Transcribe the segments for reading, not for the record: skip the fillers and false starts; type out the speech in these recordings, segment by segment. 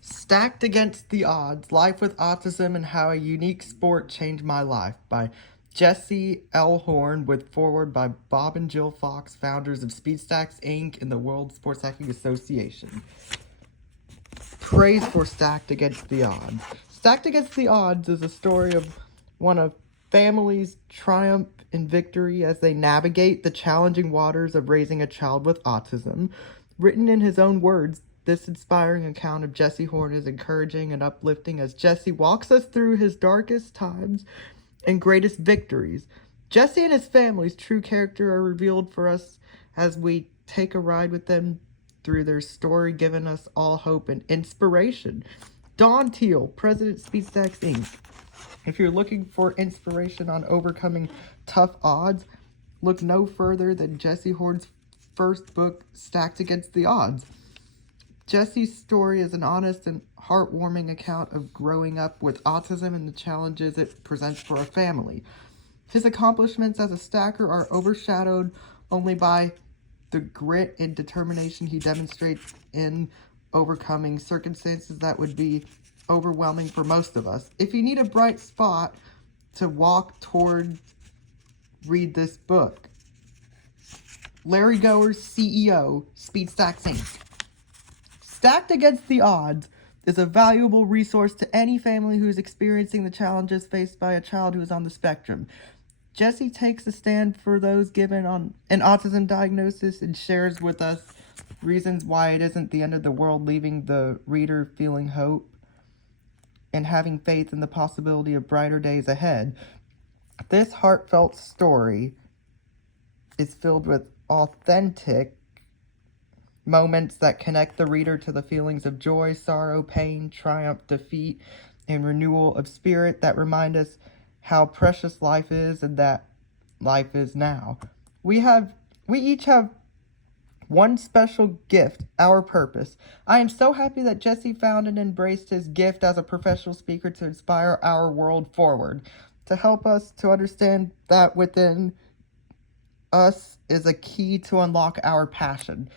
Stacked Against the Odds, Life with Autism and How a Unique Sport Changed My Life by Jesse L. Horn, with foreword by Bob and Jill Fox, founders of SpeedStacks Inc. and the World Sports Hacking Association. Praise for Stacked Against the Odds. Stacked Against the Odds is a story of one of families' triumph and victory as they navigate the challenging waters of raising a child with autism. Written in his own words, this inspiring account of Jesse Horn is encouraging and uplifting as Jesse walks us through his darkest times and greatest victories. Jesse and his family's true character are revealed for us as we take a ride with them through their story, giving us all hope and inspiration. Don Teal, President SpeedStacks Inc. If you're looking for inspiration on overcoming tough odds, look no further than Jesse Horn's first book, Stacked Against the Odds. Jesse's story is an honest and heartwarming account of growing up with autism and the challenges it presents for a family. His accomplishments as a stacker are overshadowed only by the grit and determination he demonstrates in overcoming circumstances that would be overwhelming for most of us. If you need a bright spot to walk toward, read this book. Larry Goer's CEO, SpeedStacks Inc. Stacked Against the Odds is a valuable resource to any family who is experiencing the challenges faced by a child who is on the spectrum. Jesse takes a stand for those given on an autism diagnosis and shares with us reasons why it isn't the end of the world, leaving the reader feeling hope and having faith in the possibility of brighter days ahead. This heartfelt story is filled with authentic moments that connect the reader to the feelings of joy, sorrow, pain, triumph, defeat, and renewal of spirit that remind us how precious life is and that life is now. We each have one special gift, our purpose. I am so happy that Jesse found and embraced his gift as a professional speaker to inspire our world forward, to help us to understand that within us is a key to unlock our passion.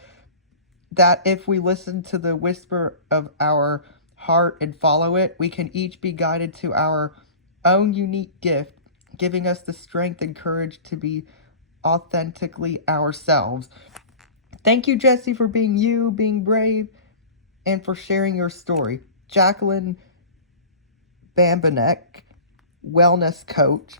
That if we listen to the whisper of our heart and follow it, we can each be guided to our own unique gift, giving us the strength and courage to be authentically ourselves. Thank you, Jesse, for being you, being brave, and for sharing your story. Jacqueline Bambanek, wellness coach.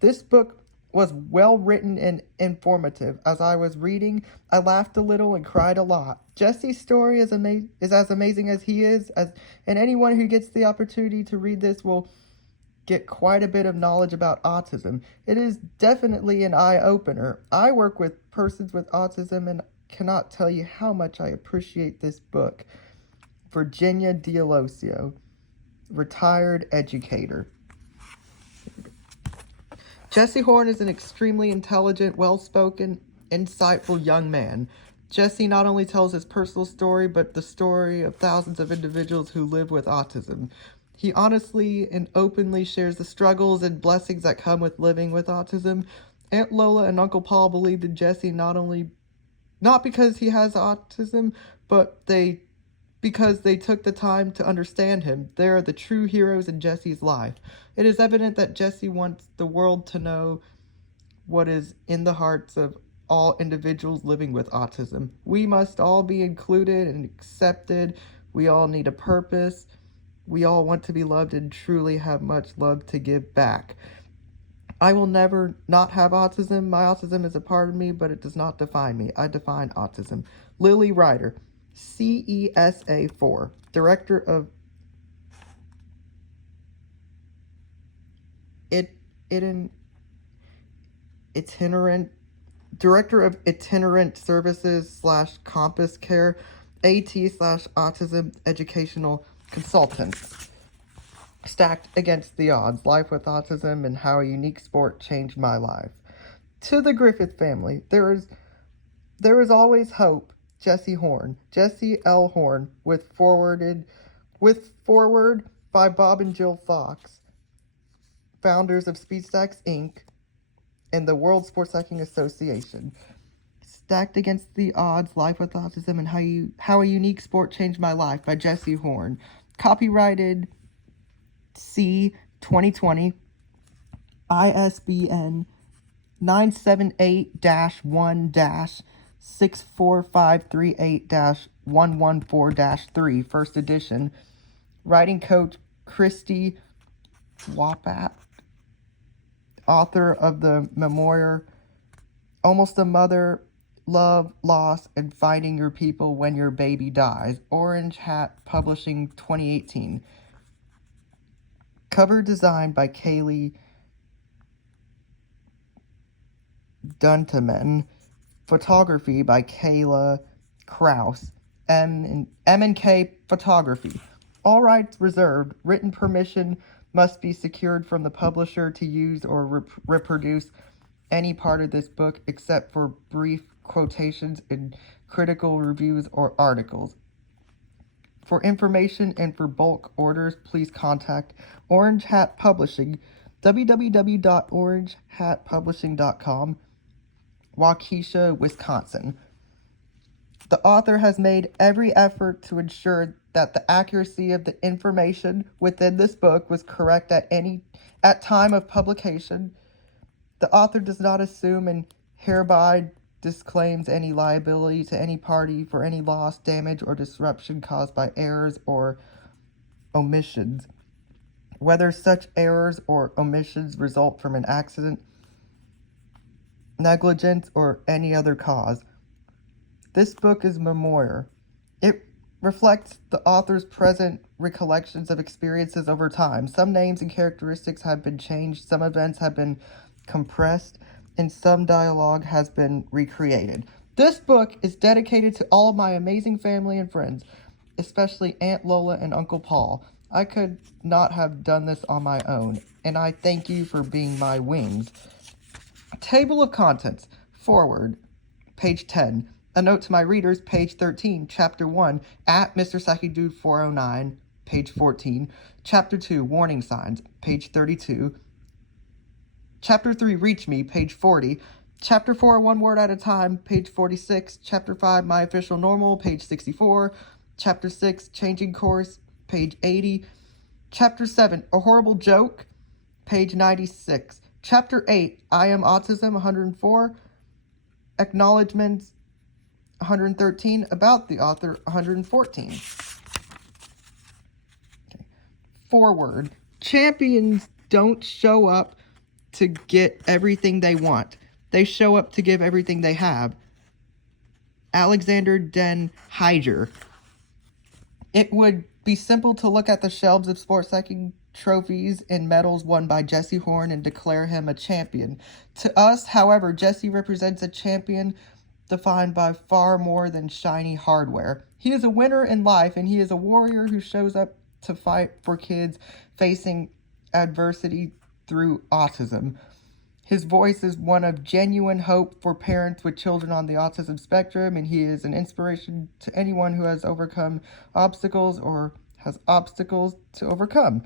This book was well written and informative. As I was reading, I laughed a little and cried a lot. Jesse's story is as amazing as he is, and anyone who gets the opportunity to read this will get quite a bit of knowledge about autism. It is definitely an eye-opener. I work with persons with autism and cannot tell you how much I appreciate this book. Virginia D'Alosio, retired educator. Jesse Horn is an extremely intelligent, well-spoken, insightful young man. Jesse not only tells his personal story, but the story of thousands of individuals who live with autism. He honestly and openly shares the struggles and blessings that come with living with autism. Aunt Lola and Uncle Paul believed in Jesse not because he has autism, but because they took the time to understand him. They are the true heroes in Jesse's life. It is evident that Jesse wants the world to know what is in the hearts of all individuals living with autism. We must all be included and accepted. We all need a purpose. We all want to be loved and truly have much love to give back. I will never not have autism. My autism is a part of me, but it does not define me. I define autism. Lily Ryder, CESA 4, Director of Itinerant Services / Compass Care, AT/Autism Educational Consultant. Stacked Against the Odds, Life with Autism and How a Unique Sport Changed My Life. To the Griffith family, there is always hope. Jesse Horn, Jesse L. Horn, with forward by Bob and Jill Fox, founders of SpeedStacks Inc. and the World Sports Hacking Association. Stacked Against the Odds, Life with Autism and How a Unique Sport Changed My Life by Jesse Horn. Copyrighted C 2020, ISBN 978-1-64538-114-3, first edition. Writing coach Christy Wapat, author of the memoir Almost a Mother, Love, Loss, and Finding Your People When Your Baby Dies. Orange Hat Publishing, 2018. Cover design by Kaylee Dunteman. Photography by Kayla Kraus. M&K Photography. All rights reserved. Written permission must be secured from the publisher to use or reproduce any part of this book except for brief quotations in critical reviews or articles. For information and for bulk orders, please contact Orange Hat Publishing, www.orangehatpublishing.com, Waukesha, Wisconsin. The author has made every effort to ensure that the accuracy of the information within this book was correct at time of publication. The author does not assume and hereby disclaims any liability to any party for any loss, damage, or disruption caused by errors or omissions, whether such errors or omissions result from an accident, negligence, or any other cause. This book is memoir. It reflects the author's present recollections of experiences over time. Some names and characteristics have been changed, some events have been compressed, and some dialogue has been recreated. This book is dedicated to all of my amazing family and friends, especially Aunt Lola and Uncle Paul. I could not have done this on my own, and I thank you for being my wings. Table of contents. Forward, page 10. A note to my readers, page 13, chapter 1, at Mr. Saki Dude 409, page 14. Chapter 2, warning signs, page 32. Chapter 3, reach me, page 40. Chapter 4, one word at a time, page 46. Chapter 5, my official normal, page 64. Chapter 6, changing course, page 80. Chapter 7, a horrible joke, page 96. Chapter 8, I am autism, 104. Acknowledgements, 113. About the author, 114. Okay. Forward. Champions don't show up to get everything they want. They show up to give everything they have. Alexander Den Heiger. It would be simple to look at the shelves of sports psychic trophies and medals won by Jesse Horn and declare him a champion. To us, however, Jesse represents a champion defined by far more than shiny hardware. He is a winner in life, and he is a warrior who shows up to fight for kids facing adversity through autism. His voice is one of genuine hope for parents with children on the autism spectrum, and he is an inspiration to anyone who has overcome obstacles or has obstacles to overcome.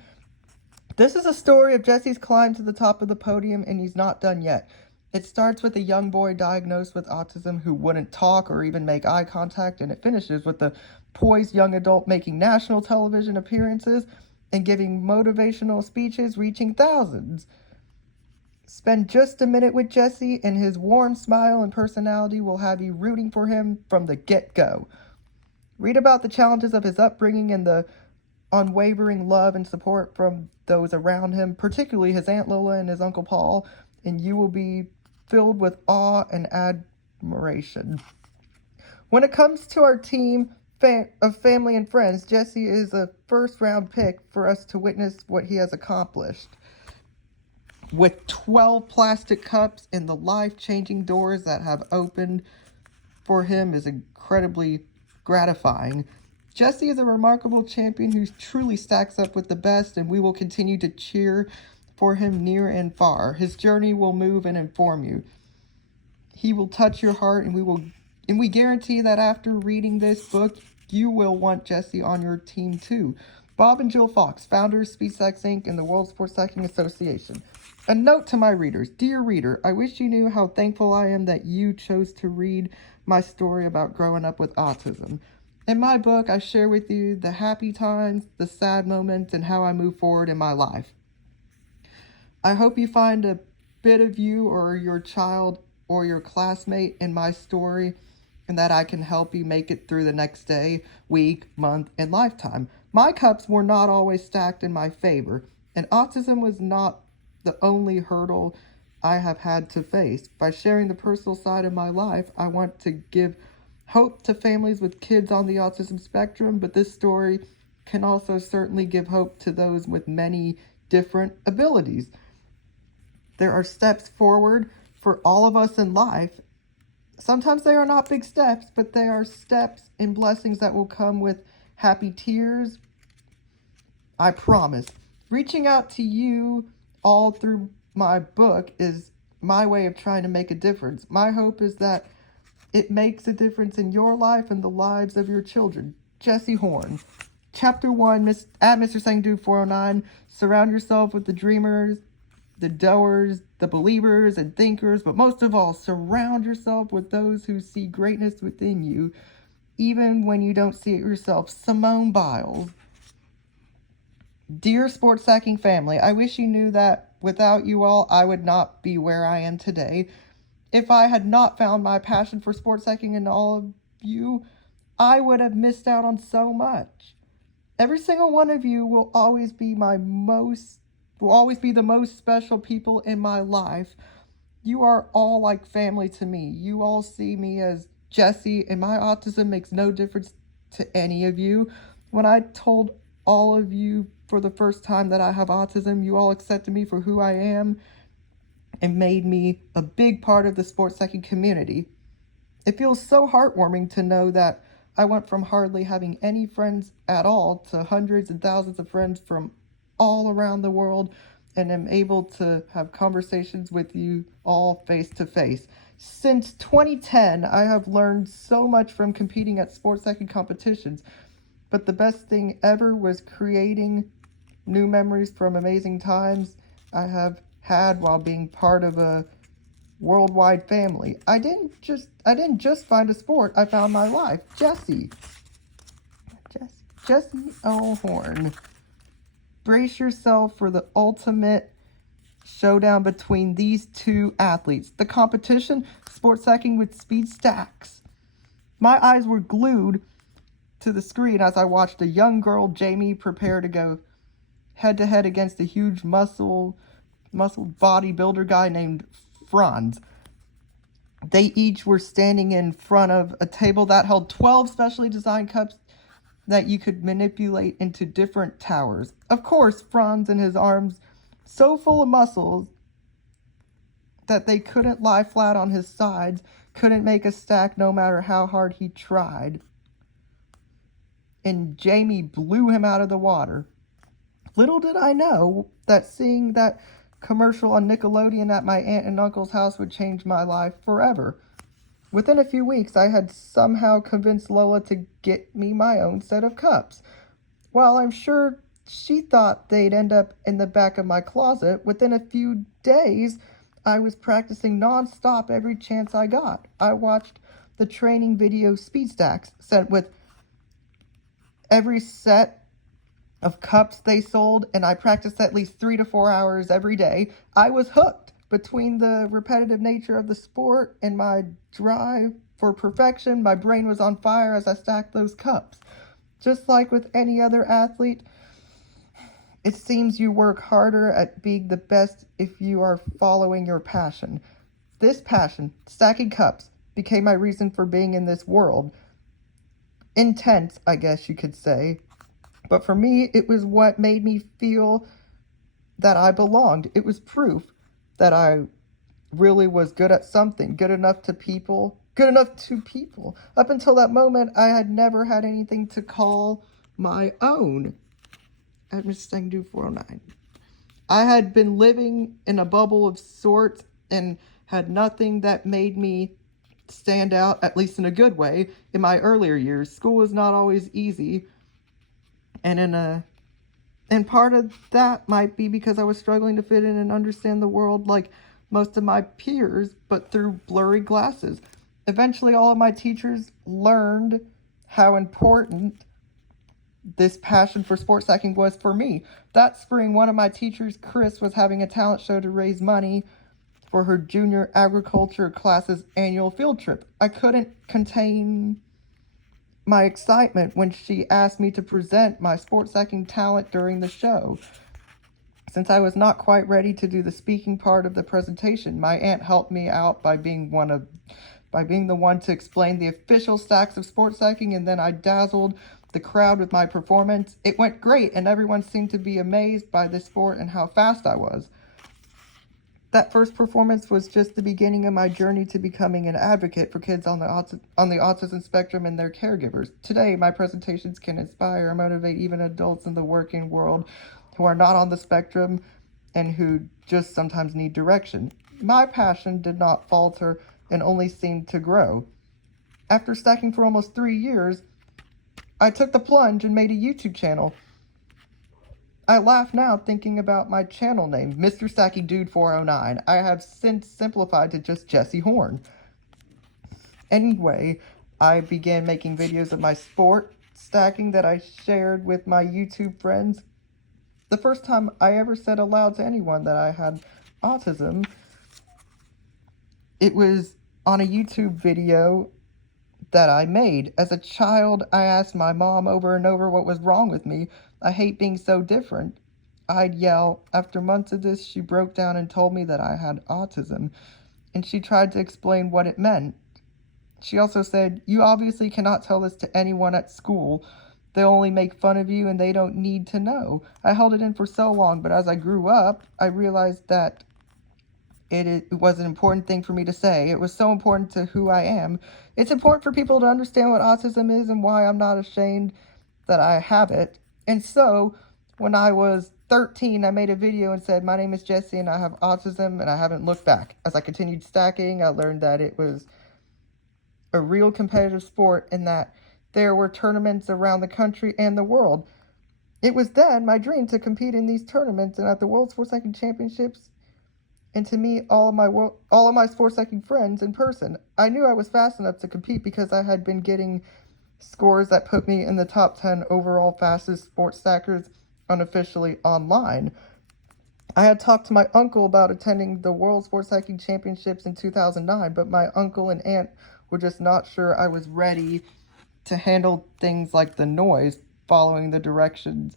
This is a story of Jesse's climb to the top of the podium, and he's not done yet. It starts with a young boy diagnosed with autism who wouldn't talk or even make eye contact, and it finishes with a poised young adult making national television appearances and giving motivational speeches reaching thousands. Spend just a minute with Jesse, and his warm smile and personality will have you rooting for him from the get-go. Read about the challenges of his upbringing and the unwavering love and support from those around him, particularly his Aunt Lola and his Uncle Paul, and you will be filled with awe and admiration. When it comes to our team of family and friends, Jesse is a first-round pick for us to witness what he has accomplished. With 12 plastic cups and the life-changing doors that have opened for him is incredibly gratifying. Jesse is a remarkable champion who truly stacks up with the best, and we will continue to cheer for him near and far. His journey will move and inform you. He will touch your heart, and we guarantee that after reading this book, you will want Jesse on your team too. Bob and Jill Fox, founders, SpeedStacks Inc. and the World Sports Cycling Association. A note to my readers. Dear reader, I wish you knew how thankful I am that you chose to read my story about growing up with autism. In my book, I share with you the happy times, the sad moments, and how I move forward in my life. I hope you find a bit of you or your child or your classmate in my story, and that I can help you make it through the next day, week, month, and lifetime. My cups were not always stacked in my favor, and autism was not the only hurdle I have had to face. By sharing the personal side of my life, I want to give hope to families with kids on the autism spectrum, but this story can also certainly give hope to those with many different abilities. There are steps forward for all of us in life. Sometimes they are not big steps, but they are steps and blessings that will come with happy tears. I promise. Reaching out to you all through my book is my way of trying to make a difference. My hope is that it makes a difference in your life and the lives of your children. Jesse Horn. Chapter 1, at Mr. Sangdu 409, surround yourself with the dreamers, the doers, the believers and thinkers, but most of all, surround yourself with those who see greatness within you, even when you don't see it yourself. Simone Biles. Dear Sports Stacking family, I wish you knew that without you all, I would not be where I am today. If I had not found my passion for sports stacking in all of you, I would have missed out on so much. Every single one of you will always be the most special people in my life. You are all like family to me. You all see me as Jesse, and my autism makes no difference to any of you. When I told all of you for the first time that I have autism, you all accepted me for who I am and made me a big part of the sports stacking community. It feels so heartwarming to know that I went from hardly having any friends at all to hundreds and thousands of friends from all around the world, and am able to have conversations with you all face to face. Since 2010, I have learned so much from competing at sports stacking competitions, but the best thing ever was creating new memories from amazing times I have had while being part of a worldwide family. I didn't just find a sport, I found my life. Jesse Horn. Brace yourself for the ultimate showdown between these two athletes. The competition, sports stacking with speed stacks. My eyes were glued to the screen as I watched a young girl, Jamie, prepare to go head to head against a huge muscled bodybuilder guy named Franz. They each were standing in front of a table that held 12 specially designed cups that you could manipulate into different towers. Of course, Franz and his arms so full of muscles that they couldn't lie flat on his sides, couldn't make a stack no matter how hard he tried. And Jamie blew him out of the water. Little did I know that seeing that commercial on Nickelodeon at my aunt and uncle's house would change my life forever. Within a few weeks, I had somehow convinced Lola to get me my own set of cups. While I'm sure she thought they'd end up in the back of my closet, within a few days, I was practicing non-stop every chance I got. I watched the training video speed stacks sent with every set of cups they sold, and I practiced at least 3 to 4 hours every day. I was hooked. Between the repetitive nature of the sport and my drive for perfection, my brain was on fire as I stacked those cups. Just like with any other athlete, it seems you work harder at being the best if you are following your passion. This passion, stacking cups, became my reason for being in this world. Intense, I guess you could say. But for me, it was what made me feel that I belonged. It was proof that I really was good at something, good enough to people. Up until that moment, I had never had anything to call my own. At Mr. Sangdu 409. I had been living in a bubble of sorts and had nothing that made me stand out, at least in a good way, in my earlier years. School was not always easy, and part of that might be because I was struggling to fit in and understand the world like most of my peers, but through blurry glasses. Eventually, all of my teachers learned how important this passion for sports stacking was for me. That spring, one of my teachers, Chris, was having a talent show to raise money for her junior agriculture class's annual field trip. I couldn't contain my excitement when she asked me to present my sports stacking talent during the show. Since I was not quite ready to do the speaking part of the presentation, my aunt helped me out by being the one to explain the official stacks of sports stacking, and then I dazzled the crowd with my performance. It went great, and everyone seemed to be amazed by the sport and how fast I was. That first performance was just the beginning of my journey to becoming an advocate for kids on the autism spectrum and their caregivers. Today, my presentations can inspire and motivate even adults in the working world who are not on the spectrum and who just sometimes need direction. My passion did not falter and only seemed to grow. After stacking for almost 3 years, I took the plunge and made a YouTube channel. I laugh now thinking about my channel name, Mr. Stacky Dude 409. I have since simplified to just Jesse Horn. Anyway, I began making videos of my sport stacking that I shared with my YouTube friends. The first time I ever said aloud to anyone that I had autism, it was on a YouTube video that I made. As a child, I asked my mom over and over what was wrong with me. I hate being so different, I'd yell. After months of this, she broke down and told me that I had autism, and she tried to explain what it meant. She also said, "You obviously cannot tell this to anyone at school. They'll only make fun of you and they don't need to know." I held it in for so long, but as I grew up, I realized that it was an important thing for me to say. It was so important to who I am. It's important for people to understand what autism is and why I'm not ashamed that I have it. And so, when I was 13, I made a video and said, "My name is Jesse and I have autism," and I haven't looked back. As I continued stacking, I learned that it was a real competitive sport and that there were tournaments around the country and the world. It was then my dream to compete in these tournaments and at the World Sports Stacking Championships, and to meet all of my sports stacking friends in person. I knew I was fast enough to compete because I had been getting scores that put me in the top 10 overall fastest sports stackers unofficially online. I had talked to my uncle about attending the World Sports Stacking Championships in 2009, but my uncle and aunt were just not sure I was ready to handle things like the noise, following the directions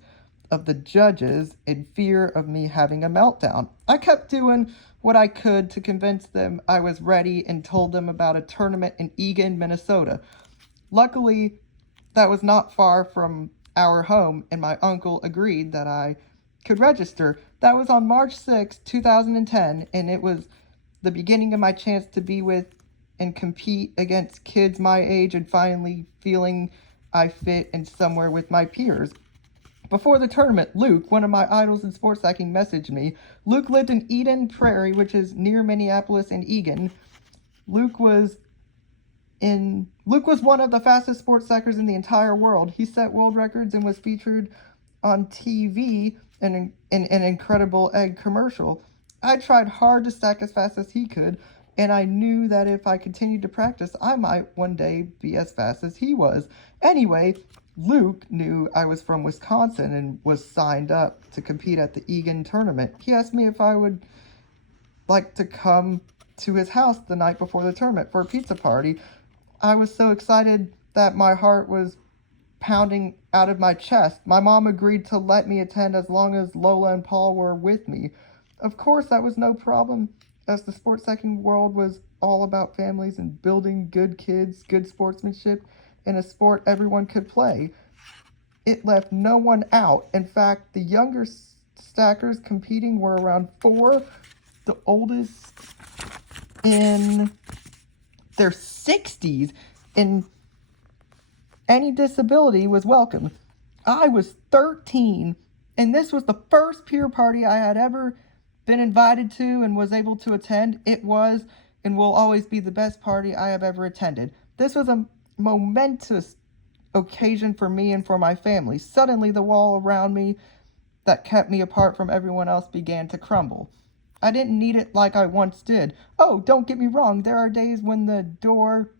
of the judges, in fear of me having a meltdown. I kept doing what I could to convince them I was ready and told them about a tournament in Eagan, Minnesota. Luckily, that was not far from our home, and my uncle agreed that I could register. That was on March 6, 2010, and it was the beginning of my chance to be with and compete against kids my age and finally feeling I fit in somewhere with my peers. Before the tournament, Luke, one of my idols in sports stacking, messaged me. Luke lived in Eden Prairie, which is near Minneapolis and Eagan. Luke was one of the fastest sports stackers in the entire world. He set world records and was featured on TV in an Incredible Egg commercial. I tried hard to stack as fast as he could, and I knew that if I continued to practice, I might one day be as fast as he was. Anyway, Luke knew I was from Wisconsin and was signed up to compete at the Eagan tournament. He asked me if I would like to come to his house the night before the tournament for a pizza party. I was so excited that my heart was pounding out of my chest. My mom agreed to let me attend as long as Lola and Paul were with me. Of course, that was no problem, as the sports stacking world was all about families and building good kids, good sportsmanship, and a sport everyone could play. It left no one out. In fact, the younger stackers competing were around 4, the oldest in their 60s, and any disability was welcome. I was 13, and this was the first peer party I had ever been invited to and was able to attend. It was and will always be the best party I have ever attended. This was a momentous occasion for me and for my family. Suddenly, the wall around me that kept me apart from everyone else began to crumble. I didn't need it like I once did. Oh, don't get me wrong, there are days when the door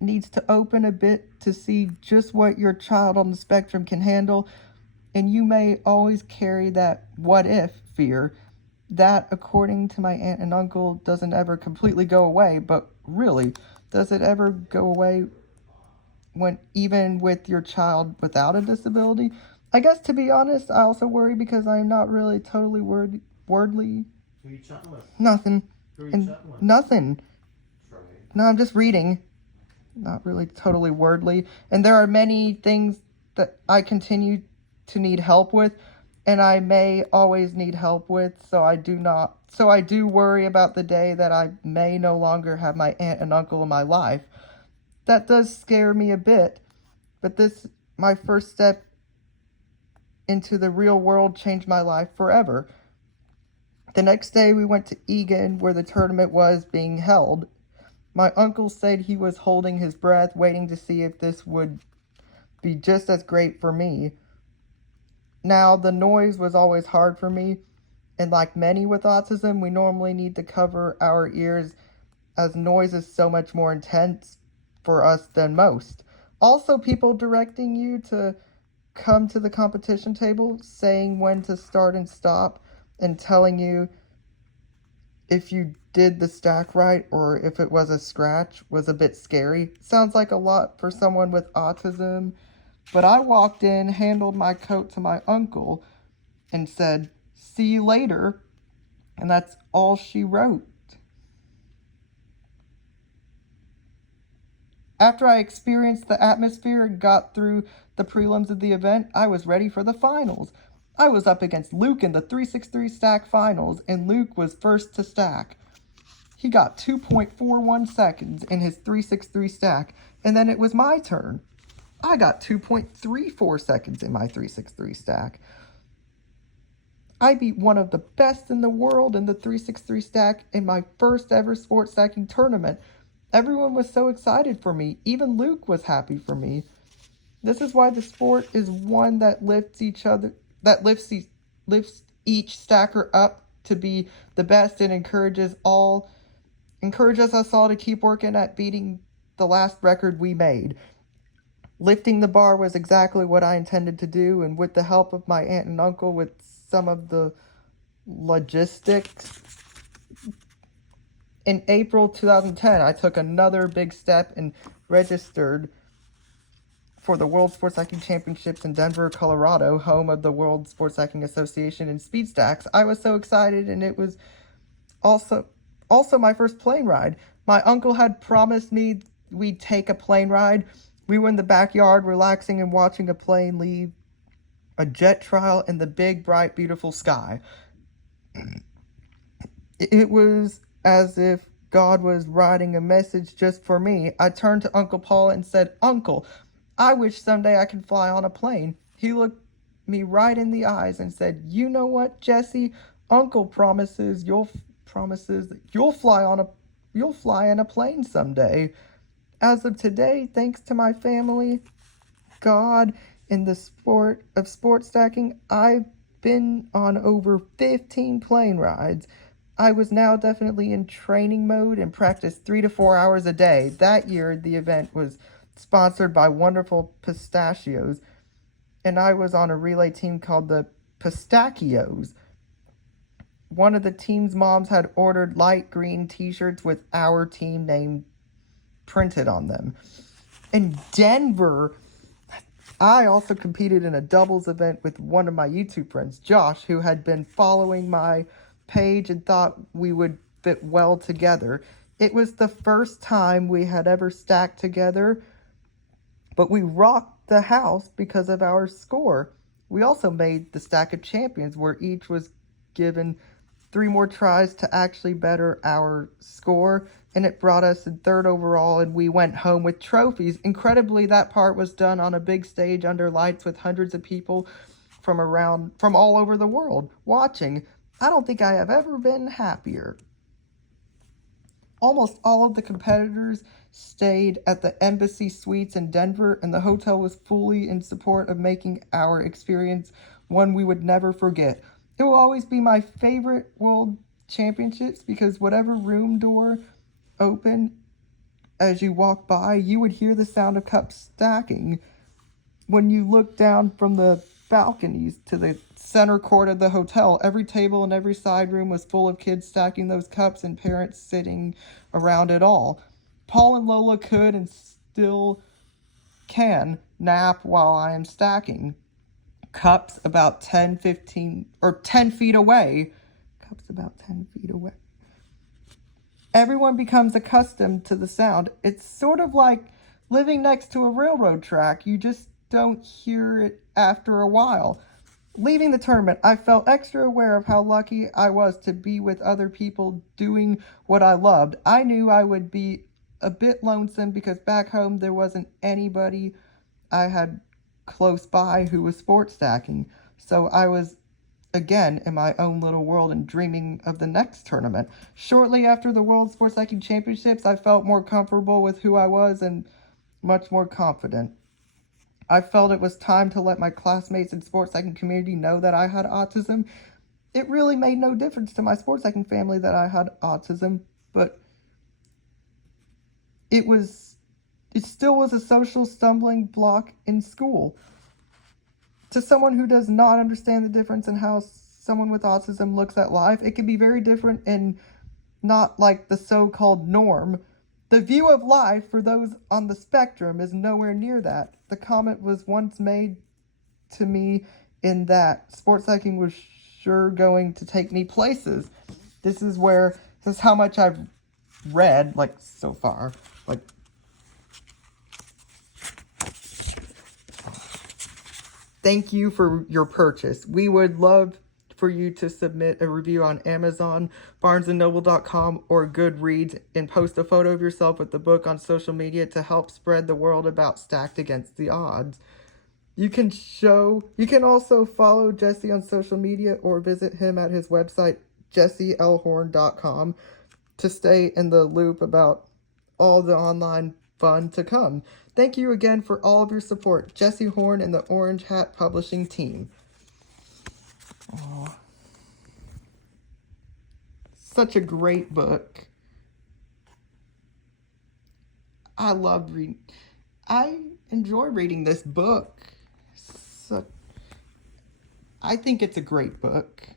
needs to open a bit to see just what your child on the spectrum can handle, and you may always carry that what if fear. That, according to my aunt and uncle, doesn't ever completely go away, but really, does it ever go away when even with your child without a disability? I guess, to be honest, I also worry because I am not really totally wordly. Who you chatting with? Nothing. Who are you And chatting with? nothing. Right. No, I'm just reading. Not really totally wordly. And there are many things that I continue to need help with, and I may always need help with, so I do worry about the day that I may no longer have my aunt and uncle in my life. That does scare me a bit, but this, my first step into the real world, changed my life forever. The next day we went to Egan, where the tournament was being held. My uncle said he was holding his breath, waiting to see if this would be just as great for me. Now, the noise was always hard for me, and like many with autism, we normally need to cover our ears as noise is so much more intense for us than most. Also, people directing you to come to the competition table, saying when to start and stop, and telling you if you did the stack right or if it was a scratch was a bit scary. Sounds like a lot for someone with autism, but I walked in, handed my coat to my uncle, and said, "See you later," and that's all she wrote. After I experienced the atmosphere and got through the prelims of the event, I was ready for the finals. I was up against Luke in the 363 stack finals, and Luke was first to stack. He got 2.41 seconds in his 363 stack, and then it was my turn. I got 2.34 seconds in my 363 stack. I beat one of the best in the world in the 363 stack in my first ever sports stacking tournament. Everyone was so excited for me. Even Luke was happy for me. This is why the sport is one that lifts each stacker up to be the best and encourages us all to keep working at beating the last record we made. Lifting the bar was exactly what I intended to do, and with the help of my aunt and uncle with some of the logistics, in April 2010, I took another big step and registered for the World Sports Cycling Championships in Denver, Colorado, home of the World Sports Cycling Association and Speed Stacks. I was so excited, and it was also my first plane ride. My uncle had promised me we'd take a plane ride. We were in the backyard relaxing and watching a plane leave a jet trail in the big, bright, beautiful sky. It was as if God was writing a message just for me. I turned to Uncle Paul and said, "Uncle, I wish someday I could fly on a plane." He looked me right in the eyes and said, "You know what, Jesse? Uncle promises that you'll fly in a plane someday." As of today, thanks to my family, God, in the sport of sports stacking, I've been on over 15 plane rides. I was now definitely in training mode and practiced 3 to 4 hours a day. That year, the event was sponsored by Wonderful Pistachios, and I was on a relay team called the Pistachios. One of the team's moms had ordered light green t-shirts with our team name printed on them. In Denver, I also competed in a doubles event with one of my YouTube friends, Josh, who had been following my page and thought we would fit well together. It was the first time we had ever stacked together, but we rocked the house because of our score. We also made the Stack of Champions, where each was given 3 more tries to actually better our score, and it brought us in 3rd overall, and we went home with trophies. Incredibly, that part was done on a big stage under lights with hundreds of people from all over the world watching. I don't think I have ever been happier. Almost all of the competitors stayed at the Embassy Suites in Denver, and the hotel was fully in support of making our experience one we would never forget. It will always be my favorite World Championships because whatever room door opened, as you walk by, you would hear the sound of cups stacking. When you look down from the balconies to the center court of the hotel, every table and every side room was full of kids stacking those cups and parents sitting around it all. Paul and Lola could and still can nap while I am stacking. Cups about 10, 15, or 10 feet away. Cups about 10 feet away. Everyone becomes accustomed to the sound. It's sort of like living next to a railroad track. You just don't hear it after a while. Leaving the tournament, I felt extra aware of how lucky I was to be with other people doing what I loved. I knew I would be a bit lonesome because back home there wasn't anybody I had close by who was sports stacking. So I was again in my own little world and dreaming of the next tournament. Shortly after the World Sports Cycling Championships, I felt more comfortable with who I was and much more confident. I felt it was time to let my classmates and sports cycling community know that I had autism. It really made no difference to my sports cycling family that I had autism, but it still was a social stumbling block in school. To someone who does not understand the difference in how someone with autism looks at life, it can be very different and not like the so-called norm. The view of life for those on the spectrum is nowhere near that. The comment was once made to me in that sports cycling was sure going to take me places. This is how much I've read, like, so far. Like, thank you for your purchase. We would love for you to submit a review on Amazon, BarnesandNoble.com, or Goodreads, and post a photo of yourself with the book on social media to help spread the word about Stacked Against the Odds. You can also follow Jesse on social media or visit him at his website, jesselhorn.com, to stay in the loop about all the online fun to come. Thank you again for all of your support. Jesse Horn and the Orange Hat Publishing team. Aww. Such a great book. I enjoy reading this book. So, I think it's a great book.